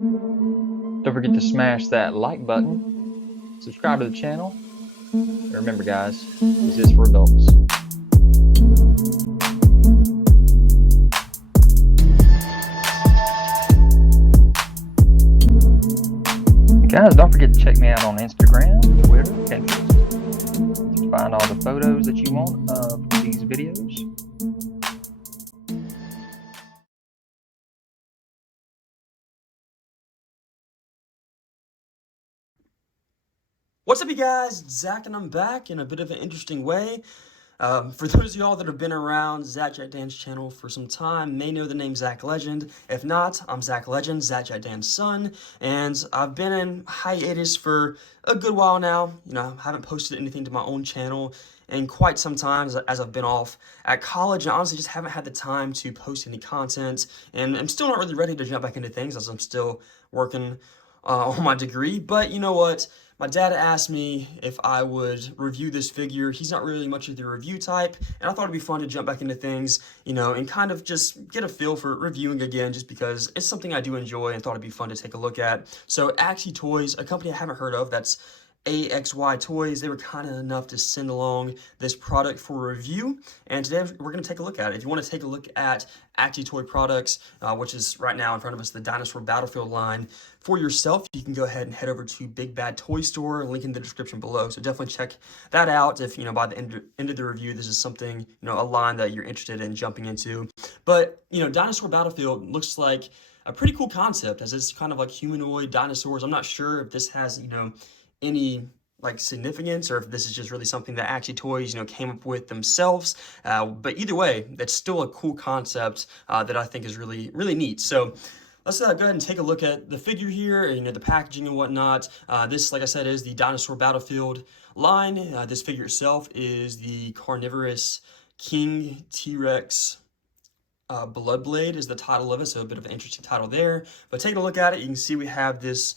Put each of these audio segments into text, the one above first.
Don't forget to smash that like button, subscribe to the channel, and remember guys, this is for adults. Guys, don't forget to check me out on Instagram, Twitter, Pinterest to find all the photos that you want of these videos. What's up, you guys? Zach, and I'm back in a bit of an interesting way. For those of y'all that have been around ZacJacDan's channel for some time, may know the name Zach Legend. If not, I'm Zach Legend, ZacJacDan's son, and I've been in hiatus for a good while now. You know, I haven't posted anything to my own channel in quite some time as I've been off at college, and honestly just haven't had the time to post any content, and I'm still not really ready to jump back into things as I'm still working on my degree. But you know what? My dad asked me if I would review this figure. He's not really much of the review type, and I thought it'd be fun to jump back into things, you know, and kind of just get a feel for reviewing again, just because it's something I do enjoy and thought it'd be fun to take a look at. So AXYTOYS, a company I haven't heard of, that's AXYTOYS, they were kind enough to send along this product for review, and today we're going to take a look at it. If you want to take a look at AXYTOY products, which is right now in front of us, the Dinosaur Battlefield line, for yourself, you can go ahead and head over to Big Bad Toy Store, link in the description below. So definitely check that out if, you know, by the end of the review, this is something, you know, a line that you're interested in jumping into. But, you know, Dinosaur Battlefield looks like a pretty cool concept, as it's kind of like humanoid dinosaurs. I'm not sure if this has, you know, any like significance, or if this is just really something that AXYTOYS, you know, came up with themselves. But either way, that's still a cool concept that I think is really, really neat. So let's go ahead and take a look at the figure here, you know, the packaging and whatnot. This, like I said, is the Dinosaur Battlefield line. This figure itself is the Carnivorous King T-Rex Bloodblade is the title of it, so a bit of an interesting title there. But taking a look at it, you can see we have this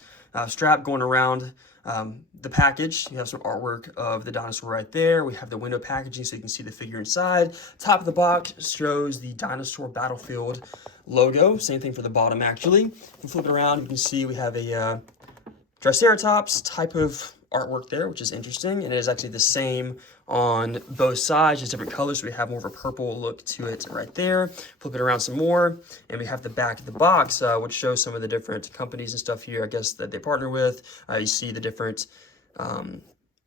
strap going around the package. You have some artwork of the dinosaur right there. We have the window packaging so you can see the figure inside. Top of the box shows the Dinosaur Battlefield logo. Same thing for the bottom, actually. If you flip it around, you can see we have a Triceratops type of artwork there, which is interesting, and it is actually the same on both sides, just different colors. So we have more of a purple look to it right there. Flip it around some more, and we have the back of the box, which shows some of the different companies and stuff here, I guess, that they partner with. You see the different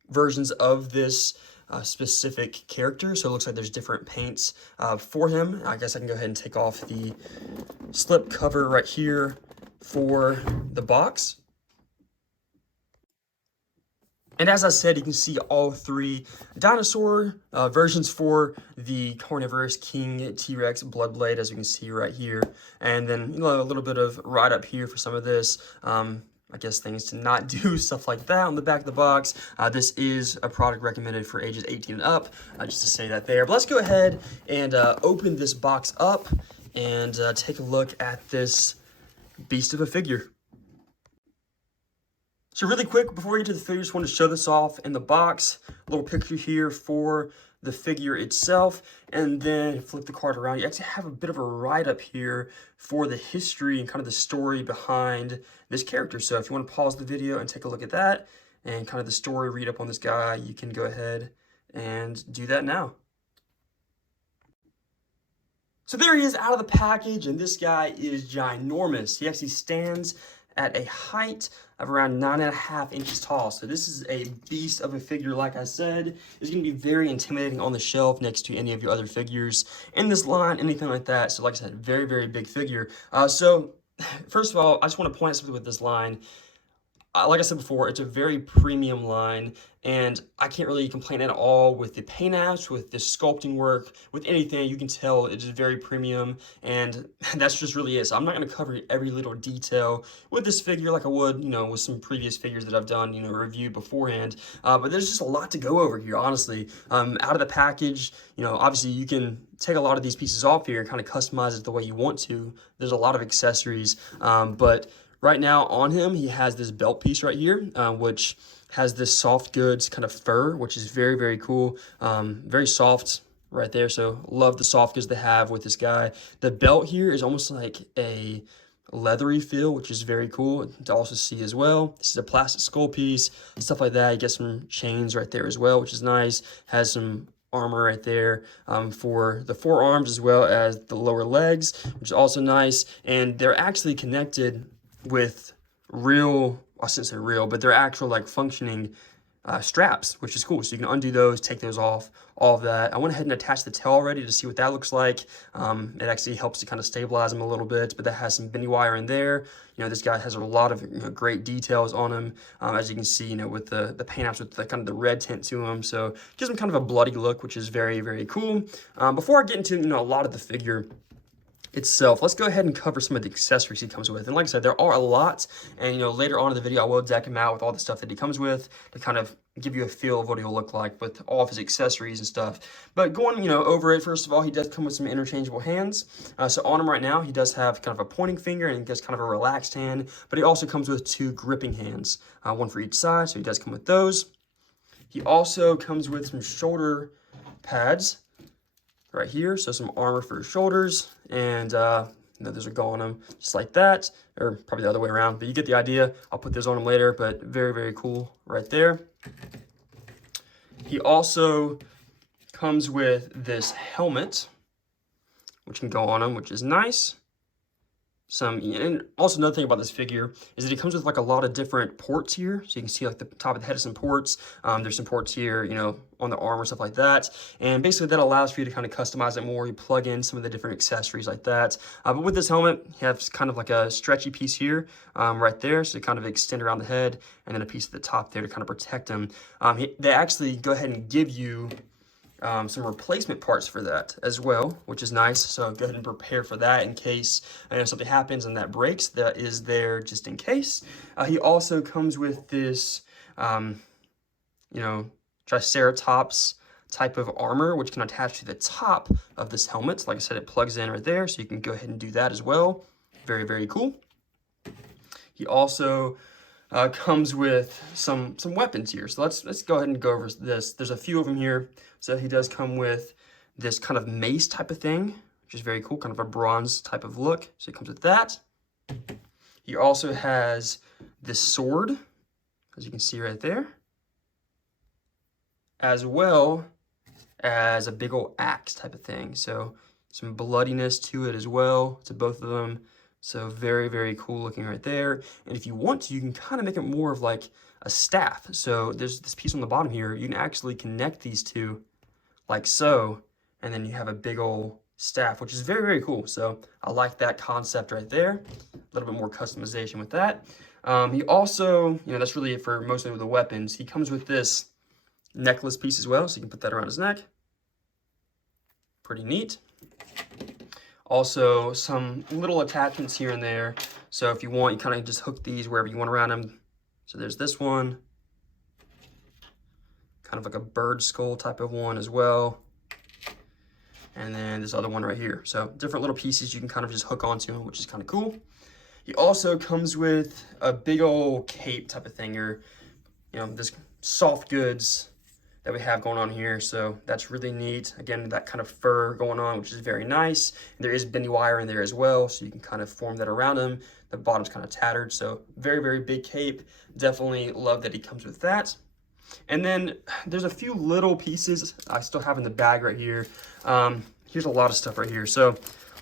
versions of this specific character, so it looks like there's different paints for him. I guess I can go ahead and take off the slip cover right here for the box. And as I said, you can see all three dinosaur versions for the Carnivorous King T-Rex Bloodblade, as you can see right here. And then, you know, a little bit of right up here for some of this. I guess things to not do, stuff like that on the back of the box. This is a product recommended for ages 18 and up, just to say that there. But let's go ahead and open this box up and take a look at this beast of a figure. So really quick, before we get to the figure, just want to show this off in the box. A little picture here for the figure itself, and then flip the card around. You actually have a bit of a write-up here for the history and kind of the story behind this character. So if you want to pause the video and take a look at that, and kind of the story, read up on this guy, you can go ahead and do that now. So there he is out of the package, and this guy is ginormous. He actually stands at a height of around 9.5 inches tall. So this is a beast of a figure, like I said. It's gonna be very intimidating on the shelf next to any of your other figures in this line, anything like that. So like I said, very, very big figure. So first of all, I just wanna point out something with this line. Like I said before, it's a very premium line, and I can't really complain at all with the paint apps, with the sculpting work, with anything. You can tell it is very premium, and that's just really it. So I'm not going to cover every little detail with this figure like I would, you know, with some previous figures that I've done, you know, reviewed beforehand. But there's just a lot to go over here, honestly. Out of the package, you know, obviously you can take a lot of these pieces off here and kind of customize it the way you want to. There's a lot of accessories, but right now on him, he has this belt piece right here, which has this soft goods kind of fur, which is very, very cool. Very soft right there. So love the soft goods they have with this guy. The belt here is almost like a leathery feel, which is very cool to also see as well. This is a plastic skull piece, stuff like that. You get some chains right there as well, which is nice. Has some armor right there for the forearms as well as the lower legs, which is also nice. And they're actually connected with real, I shouldn't say real, but they're actual like functioning straps, which is cool. So you can undo those, take those off, all of that. I went ahead and attached the tail already to see what that looks like. It actually helps to kind of stabilize them a little bit, but that has some bendy wire in there. You know, this guy has a lot of great details on him, as you can see, you know, with the paint apps with the kind of the red tint to him. So it gives him kind of a bloody look, which is very, very cool. Before I get into, a lot of the figure itself, let's go ahead and cover some of the accessories he comes with. And like I said, there are a lot, and later on in the video I will deck him out with all the stuff that he comes with to kind of give you a feel of what he'll look like with all of his accessories and stuff. But going over it, first of all, he does come with some interchangeable hands. So on him right now, he does have kind of a pointing finger and he does kind of a relaxed hand, but he also comes with 2 gripping hands, one for each side, so he does come with those. He also comes with some shoulder pads right here, so some armor for his shoulders, and those are go on him just like that, or probably the other way around, but you get the idea. I'll put those on him later, but very, very cool right there. He also comes with this helmet, which can go on him, which is nice. And also another thing about this figure is that it comes with like a lot of different ports here. So you can see like the top of the head is some ports. There's some ports here, on the arm or stuff like that. And basically that allows for you to kind of customize it more. You plug in some of the different accessories like that. But with this helmet, you have kind of like a stretchy piece here, right there. So you kind of extend around the head, and then a piece at the top there to kind of protect him. They actually go ahead and give you some replacement parts for that as well, which is nice. So go ahead and prepare for that in case something happens and that breaks. That is there just in case. He also comes with this, Triceratops type of armor, which can attach to the top of this helmet. Like I said, it plugs in right there, so you can go ahead and do that as well. Very, very cool. He also comes with some weapons here. So let's go ahead and go over this. There's a few of them here. So he does come with this kind of mace type of thing, which is very cool, kind of a bronze type of look. So it comes with that. He also has this sword, as you can see right there, as well as a big old axe type of thing. So some bloodiness to it as well, to both of them. So very, very cool looking right there. And if you want to, you can kind of make it more of like a staff. So there's this piece on the bottom here. You can actually connect these two like so, and then you have a big old staff, which is very, very cool. So I like that concept right there. A little bit more customization with that. He also, that's really it for mostly with the weapons. He comes with this necklace piece as well, so you can put that around his neck. Pretty neat. Also, some little attachments here and there. So if you want, you kind of just hook these wherever you want around them. So there's this one, kind of like a bird skull type of one as well. And then this other one right here. So different little pieces you can kind of just hook onto, which is kind of cool. He also comes with a big old cape type of thing, or this soft goods that we have going on here. So that's really neat. Again, that kind of fur going on, which is very nice. And there is bendy wire in there as well, so you can kind of form that around him. The bottom's kind of tattered, so very, very big cape. Definitely love that he comes with that. And then there's a few little pieces I still have in the bag right here. Here's a lot of stuff right here. So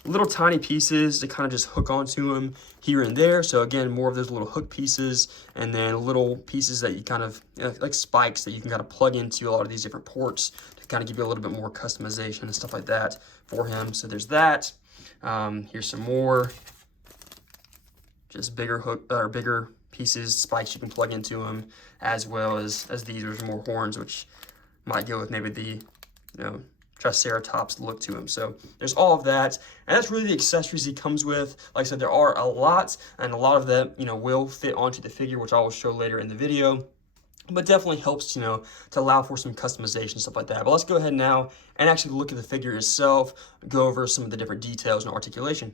little tiny pieces to kind of just hook onto them here and there. So again, more of those little hook pieces, and then little pieces that you kind of, like spikes that you can kind of plug into a lot of these different ports to kind of give you a little bit more customization and stuff like that for him. So there's that. Here's some more, just bigger hook or bigger pieces, spikes you can plug into them, as well as these. There's more horns, which might go with maybe the, Triceratops look to him. So there's all of that, and that's really the accessories he comes with. Like I said, there are a lot, and a lot of them, will fit onto the figure, which I will show later in the video. But definitely helps, to allow for some customization, stuff like that. But let's go ahead now and actually look at the figure itself, go over some of the different details and articulation.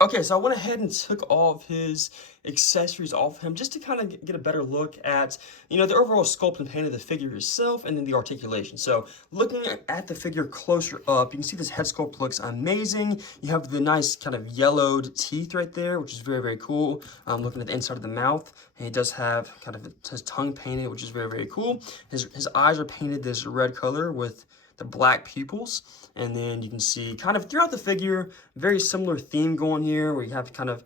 Okay, so I went ahead and took all of his accessories off him just to kind of get a better look at, the overall sculpt and paint of the figure itself and then the articulation. So looking at the figure closer up, you can see this head sculpt looks amazing. You have the nice kind of yellowed teeth right there, which is very, very cool. Looking at the inside of the mouth, and he does have kind of his tongue painted, which is very, very cool. His eyes are painted this red color with the black pupils, and then you can see kind of throughout the figure, very similar theme going here, where you have kind of,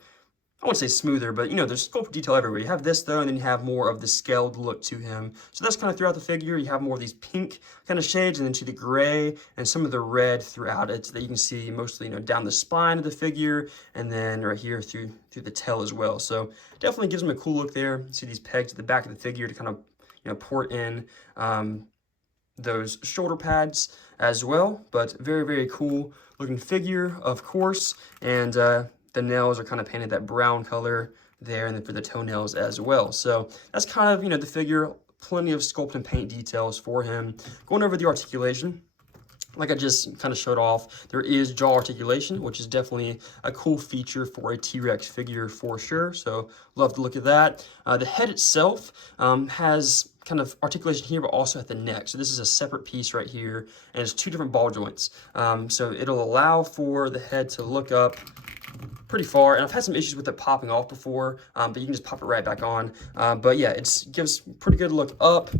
I won't say smoother, but there's sculpt detail everywhere. You have this though, and then you have more of the scaled look to him. So that's kind of throughout the figure. You have more of these pink kind of shades, and then to the gray and some of the red throughout it that you can see mostly, down the spine of the figure, and then right here through the tail as well. So definitely gives him a cool look there. You see these pegs at the back of the figure to kind of port in those shoulder pads as well, but very, very cool looking figure, of course. And the nails are kind of painted that brown color there, and then for the toenails as well. So that's kind of, the figure, plenty of sculpt and paint details for him. Going over the articulation, like I just kind of showed off, there is jaw articulation, which is definitely a cool feature for a T-Rex figure for sure. So love to look at that. The head itself has kind of articulation here, but also at the neck. So this is a separate piece right here, and it's two different ball joints. So it'll allow for the head to look up pretty far, and I've had some issues with it popping off before, but you can just pop it right back on. But yeah, it gives pretty good look up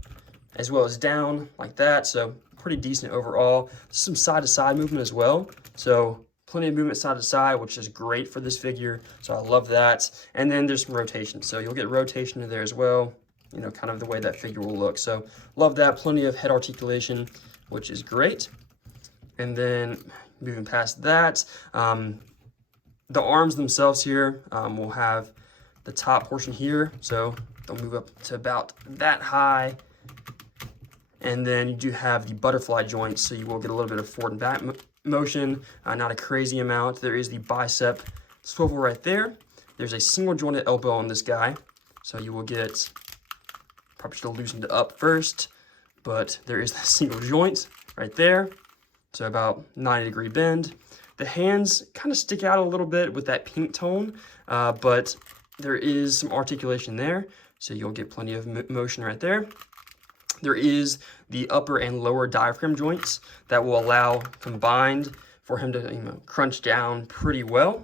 as well as down like that. So pretty decent overall. Some side-to-side movement as well. So plenty of movement side to side, which is great for this figure. So I love that. And then there's some rotation. So you'll get rotation in there as well. Kind of the way that figure will look. So love that. Plenty of head articulation, which is great. And then moving past that, the arms themselves here will have the top portion here. So they'll move up to about that high. And then you do have the butterfly joints, so you will get a little bit of forward and back motion, not a crazy amount. There is the bicep swivel right there. There's a single jointed elbow on this guy, so you will get, probably should have loosened it up first, but there is the single joint right there, so about 90-degree bend. The hands kind of stick out a little bit with that pink tone, but there is some articulation there, so you'll get plenty of motion right there. There is the upper and lower diaphragm joints that will allow combined for him to crunch down pretty well.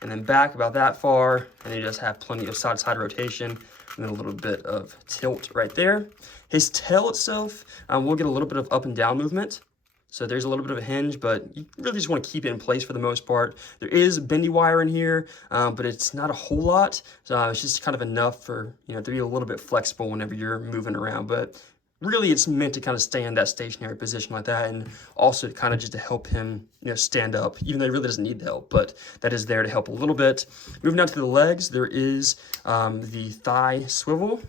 And then back about that far, and then he does have plenty of side-to-side rotation, and then a little bit of tilt right there. His tail itself will get a little bit of up and down movement. So there's a little bit of a hinge, but you really just want to keep it in place for the most part. There is bendy wire in here, but it's not a whole lot. So it's just kind of enough for, to be a little bit flexible whenever you're moving around. But really, it's meant to kind of stay in that stationary position like that, and also kind of just to help him, stand up, even though he really doesn't need the help, but that is there to help a little bit. Moving down to the legs, there is the thigh swivel.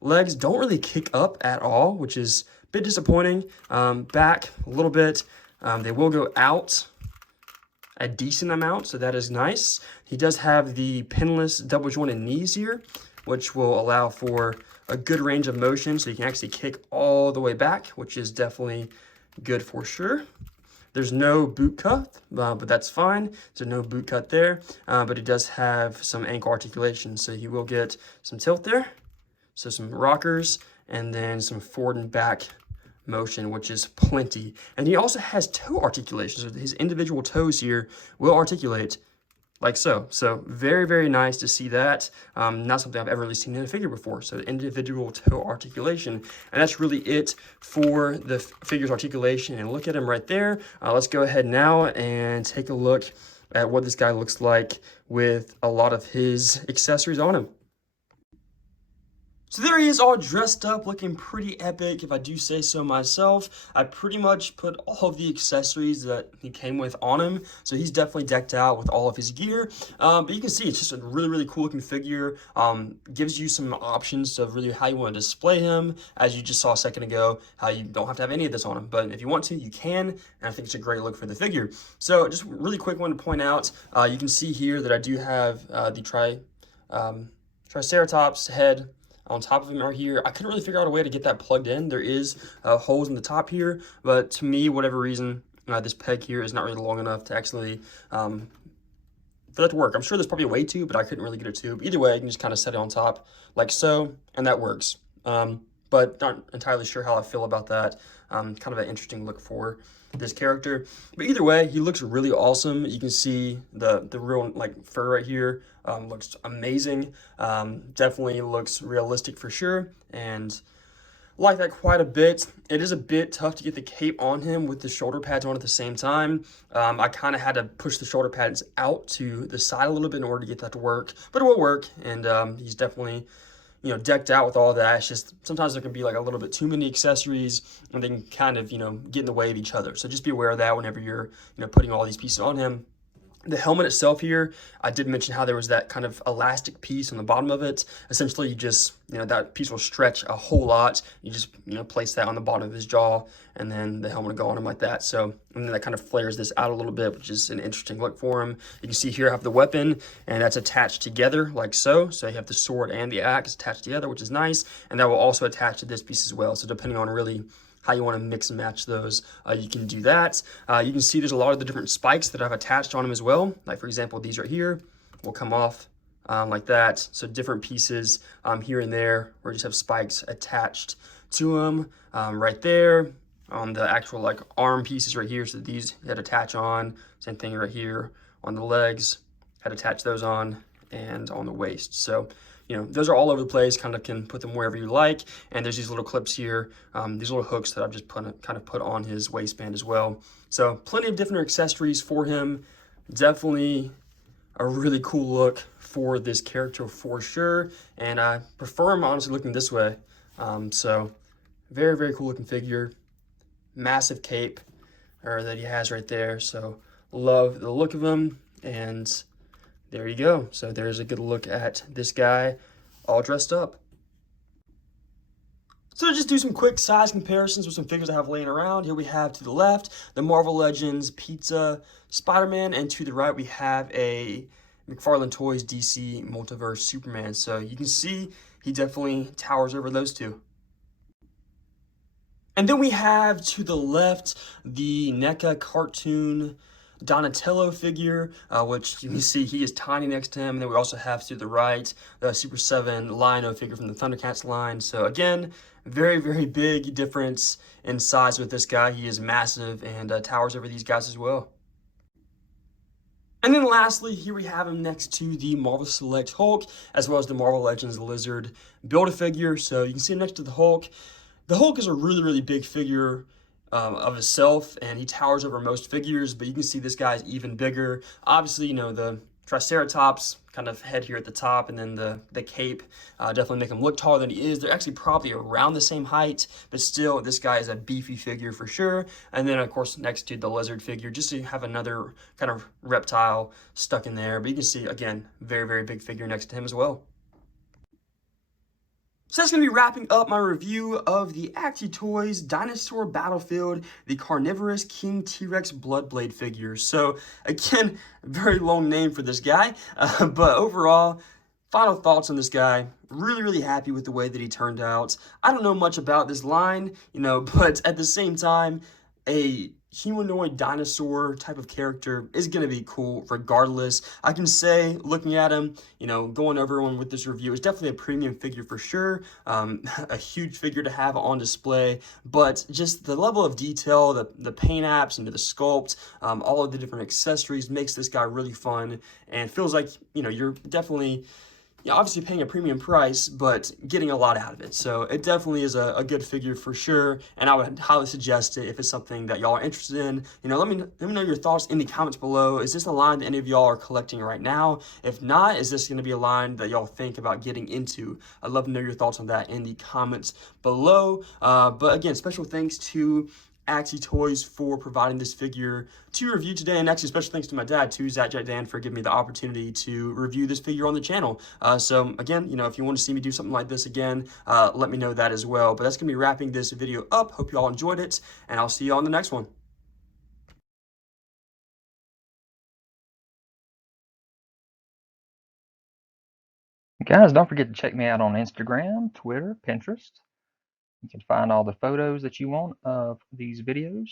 Legs don't really kick up at all, which is a bit disappointing. Back a little bit. They will go out a decent amount, so that is nice. He does have the pinless double jointed knees here, which will allow for a good range of motion, so you can actually kick all the way back, which is definitely good for sure. There's no boot cut, but that's fine. There's no boot cut there, but it does have some ankle articulation, so you will get some tilt there, so some rockers, and then some forward and back motion, which is plenty. And he also has toe articulation, so his individual toes here will articulate like so. So very, very nice to see that. Not something I've ever really seen in a figure before. So individual toe articulation. And that's really it for the figure's articulation. And look at him right there. Let's go ahead now and take a look at what this guy looks like with a lot of his accessories on him. So there he is, all dressed up, looking pretty epic, if I do say so myself. I pretty much put all of the accessories that he came with on him, so he's definitely decked out with all of his gear. But you can see it's just a really, really cool looking figure. Gives you some options of really how you want to display him, as you just saw a second ago, how you don't have to have any of this on him. But if you want to, you can, and I think it's a great look for the figure. So just really quick one to point out, you can see here that I do have the Triceratops head on top of him right here. I couldn't really figure out a way to get that plugged in. There is holes in the top here, but to me, whatever reason, this peg here is not really long enough to actually for that to work. I'm sure there's probably a way to, but I couldn't really get a tube. Either way, you can just kind of set it on top like so, and that works. But not entirely sure how I feel about that. Kind of an interesting look for this character. But either way, he looks really awesome. You can see the real like fur right here. Looks amazing. Definitely looks realistic for sure. And like that quite a bit. It is a bit tough to get the cape on him with the shoulder pads on at the same time. I kind of had to push the shoulder pads out to the side a little bit in order to get that to work, but it will work. And he's definitely, you know, decked out with all that. It's just sometimes there can be like a little bit too many accessories and they can kind of, you know, get in the way of each other. So just be aware of that whenever you're, you know, putting all these pieces on him. The helmet itself here, I did mention how there was that kind of elastic piece on the bottom of it. Essentially, you just, you know, that piece will stretch a whole lot. You just, you know, place that on the bottom of his jaw, and then the helmet will go on him like that. So, and then that kind of flares this out a little bit, which is an interesting look for him. You can see here I have the weapon, and that's attached together like so. So you have the sword and the axe attached together, which is nice. And that will also attach to this piece as well. So depending on really how you want to mix and match those, you can do that. You can see there's a lot of the different spikes that I've attached on them as well. Like for example, these right here will come off like that. So different pieces here and there where you just have spikes attached to them right there on the actual like arm pieces right here. So these had attach on, same thing right here on the legs, had attach those on, and on the waist. So you know, those are all over the place, kind of can put them wherever you like. And there's these little clips here, these little hooks that I've just kind of put on his waistband as well. So plenty of different accessories for him. Definitely a really cool look for this character for sure. And I prefer him honestly looking this way. So very, very cool looking figure. Massive cape that he has right there. So love the look of him. And there you go. So there's a good look at this guy all dressed up. So to just do some quick size comparisons with some figures I have laying around, here we have to the left, the Marvel Legends Pizza Spider-Man, and to the right we have a McFarlane Toys DC Multiverse Superman. So you can see he definitely towers over those two. And then we have to the left the NECA cartoon Donatello figure, which you can see he is tiny next to him. And then we also have to the right the Super 7 Lion-O figure from the Thundercats line. So again, very, very big difference in size with this guy. He is massive and towers over these guys as well. And then lastly, here we have him next to the Marvel Select Hulk, as well as the Marvel Legends Lizard Build-A-Figure. So you can see him next to the Hulk. The Hulk is a really, really big figure of itself, and he towers over most figures, but you can see this guy's even bigger. Obviously, you know, the Triceratops kind of head here at the top, and then the cape definitely make him look taller than he is. They're actually probably around the same height, but still, this guy is a beefy figure for sure. And then, of course, next to the lizard figure, just to have another kind of reptile stuck in there. But you can see, again, very, very big figure next to him as well. So that's going to be wrapping up my review of the AXYTOYS Dinosaur Battlefield, the Carnivorous King T-Rex Bloodblade figure. So again, very long name for this guy, but overall, final thoughts on this guy. Really, really happy with the way that he turned out. I don't know much about this line, you know, but at the same time, a humanoid dinosaur type of character is going to be cool regardless. I can say, looking at him, you know, going over one with this review, is definitely a premium figure for sure. A huge figure to have on display, but just the level of detail, the paint apps into the sculpt, all of the different accessories makes this guy really fun and feels like, you know, you're definitely, yeah, obviously paying a premium price, but getting a lot out of it. So it definitely is a good figure for sure, and I would highly suggest it if it's something that y'all are interested in. You know, let me know your thoughts in the comments below. Is this a line that any of y'all are collecting right now? If not, is this going to be a line that y'all think about getting into? I'd love to know your thoughts on that in the comments below. But again, special thanks to AXYTOYS for providing this figure to review today, and actually special thanks to my dad too, ZacJacDan, for giving me the opportunity to review this figure on the channel. So again, you know, if you want to see me do something like this again, let me know that as well. But that's gonna be wrapping this video up. Hope you all enjoyed it, and I'll see you on the next one. Guys, don't forget to check me out on Instagram, Twitter, Pinterest. You can find all the photos that you want of these videos.